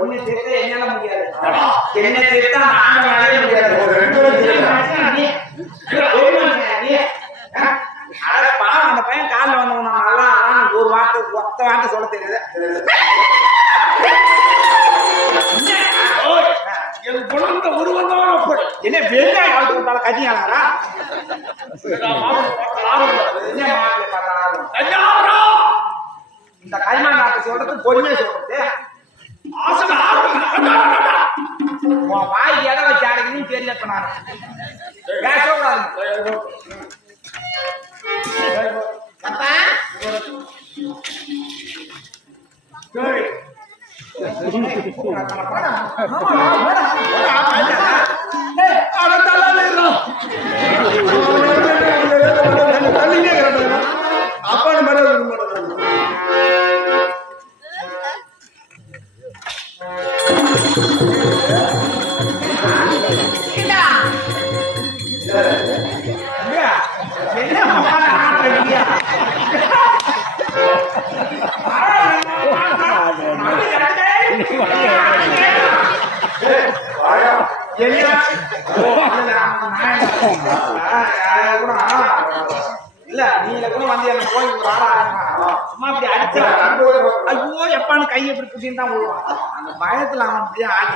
முடியாது. என்ன சேர்த்தா வாழவே முடியாது. என்ன சேர்த்தா. மனுஷனா நீ? ஒரு மனுஷனா நீ? ஆ? அட பாவம், அந்த பையன் கால்ல வந்தவன் நல்லா ஒரு வார்த்தை ஒத்த வார்த்தை சொல்ல தெரியுது. என் குழந்தை ஒரு வந்தவன் என்ன வெள்ளாய் ஆளுக்கு விட்டாலும் கட்டியாளா இந்த கைமா நாட்டை சொல்றது பொறுமையா சொல்றது. इज़्ज़त बना कैसे उड़ा पापा अरे ताला ले लो இல்ல, நான் கூட, நீங்க கூட வந்து என்ன போய் ஒரு ஆளா சும்மா அப்படி அடிச்சா அன்பு கூட பார்க்க ஐயோ எப்பான்னு கையை இப்படி குத்தின்னு தான் விழுவான். அந்த பயத்துல அவன் அப்படியே ஆடி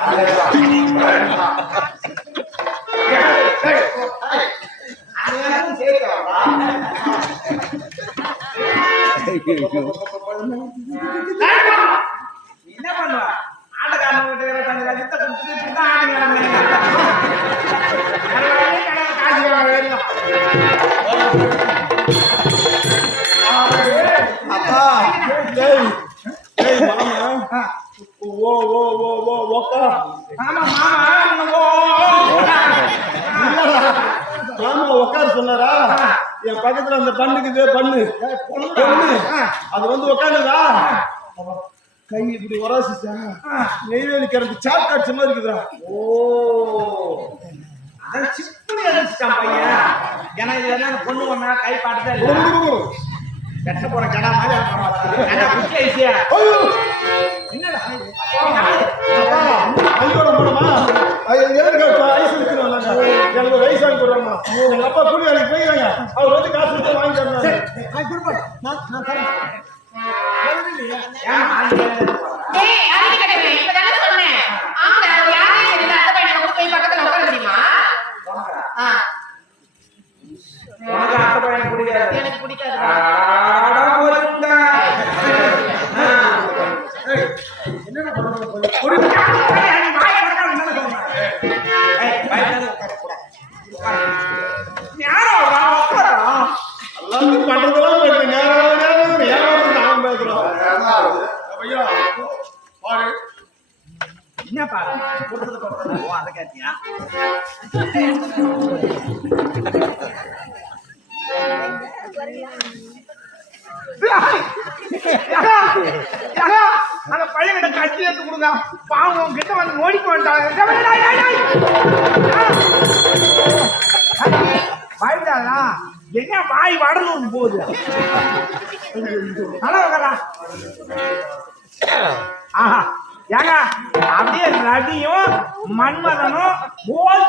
நீ என்ன பண்ணுவ ஆட்டக்காரன் கிட்ட இருபத்தஞ்சு லட்சத்தை கொடுத்துட்டு இப்படிதான் ஆடி நடந்தேன் காசு வாங்க வேணும் அப்பா டேய் டேய் மாமா ஓ ஓ ஓ ஓ ஓக்கா ஆமா மாமா ஓ, மாமா உட்கார சொன்னாரா? என் பக்கத்துல அந்த பண்ணுக்குது பண்ணு. பொண்ணு. அது வந்து உட்காந்துதா கை இப்படி உராசிச்சா நெய்வேலி கிடந்து சாட் காட்சி மாதிரி இருக்குதா ஓ. அதான் சிப்புனு எழுதிச்சிட்டான் பையன். ஏன்னா இதுல என்ன பொண்ணு ஒண்ணா கை பாட்டுதான் இல்ல. கட்ட போற கடா மாதிரி என்னடா? அப்பா, அள்ளியோட போனோமா இப்ப ஐஸ் விற்கிறோம் நாங்க எனக்கு ஒரு ஐஸ் வாங்கி கொடுறாமா எங்க அப்பா கூலி வேலைக்கு அவர் வந்து காசு கொடுத்து வாங்கி தரணும். ஏன் ஆங்கிலம் ஏய் அறிவு கட்டவே இப்பதானே சொன்னேன். எல்லாத்தையும் பண்றதெல்லாம் போயிட்டு நேரம் நேரம் ஏமாத்து நான் பேசுறோம் பாரு என்னப்பா கொடுத்தது கொடுத்தது ஓ அதை கேட்டியா அந்த பையன்கிட்ட கட்சி எடுத்து கொடுங்க பாவம் கிட்ட வந்து நோடிக்க வேண்டாம் வாய் வடலூர் போகுது. ஆஹா. ஏங்க அப்படியே ரவியும் மன்மதனும் போல்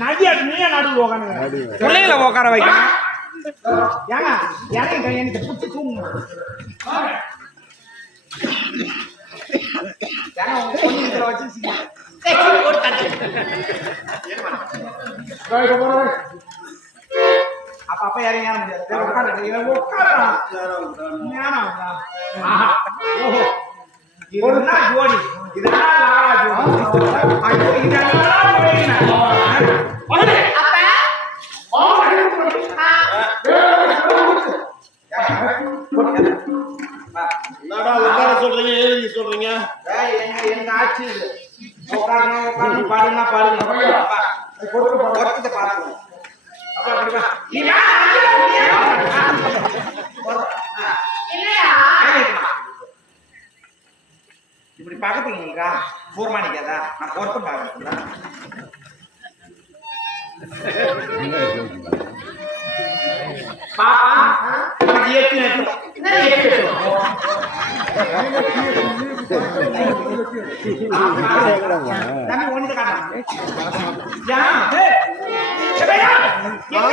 நதி நீயே நடுவில் உட்காந்து பிள்ளைகளை உட்கார வைக்கணும். ஏங்க ஏங்க எனக்கு புட்டு தூங்க ஏங்க உங்க பொண்ணு இதுல வச்சு சரி போட்டு தட்டு அப்ப அப்ப யாரையும் ஏற முடியாது சரி, உட்காரு இவன் உட்காருடா. ஞானம் அவன்டா. ஆஹா. ஓஹோ. இதுதான் ஜோடி இதுதான் லாலா ஜோடி ஐயோ இதெல்லாம் இப்படி பக்கத்துக்கு நீக்கா பூர்மானிக்காதா நான் பொறுத்து பார்க்கறேன் பாப்பா உனக்கு ஏற்றி நட்டு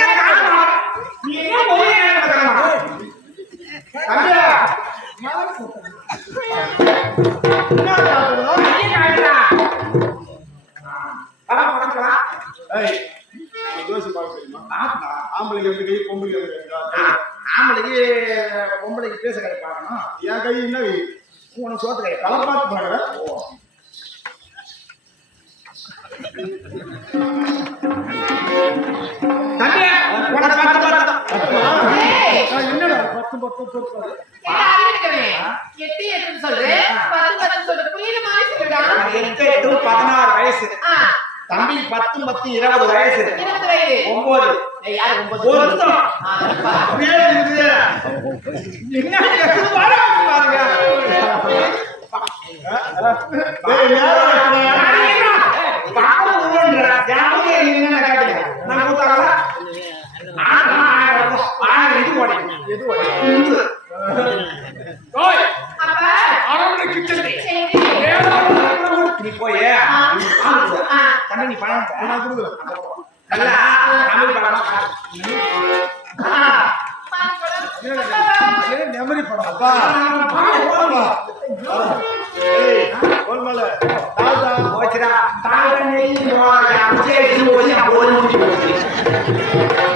என்ன நீ கை என்ன கை உனக்கு சோத்து பார்க்கறேன் தம்பி உனக்கு பத்து பத்து. என்னடா பத்து? எட்டு எட்டுன்னு சொல்லு, பத்து பத்துன்னு சொல்லு. புரியுற மாதிரி சொல்லுடா. எட்டு எட்டு பதினாறு வயசு. தம்பி பத்து பத்து இருபது வயசு. இருபது வயது. ஒன்பது. ஒன்பது? என்ன நீ போய். தம்பி நீ பணம். நான் கொடுக்குறேன். நல்லா தமிழ் படமா மெமரி படம் அப்பா. போட்டு முடிச்சு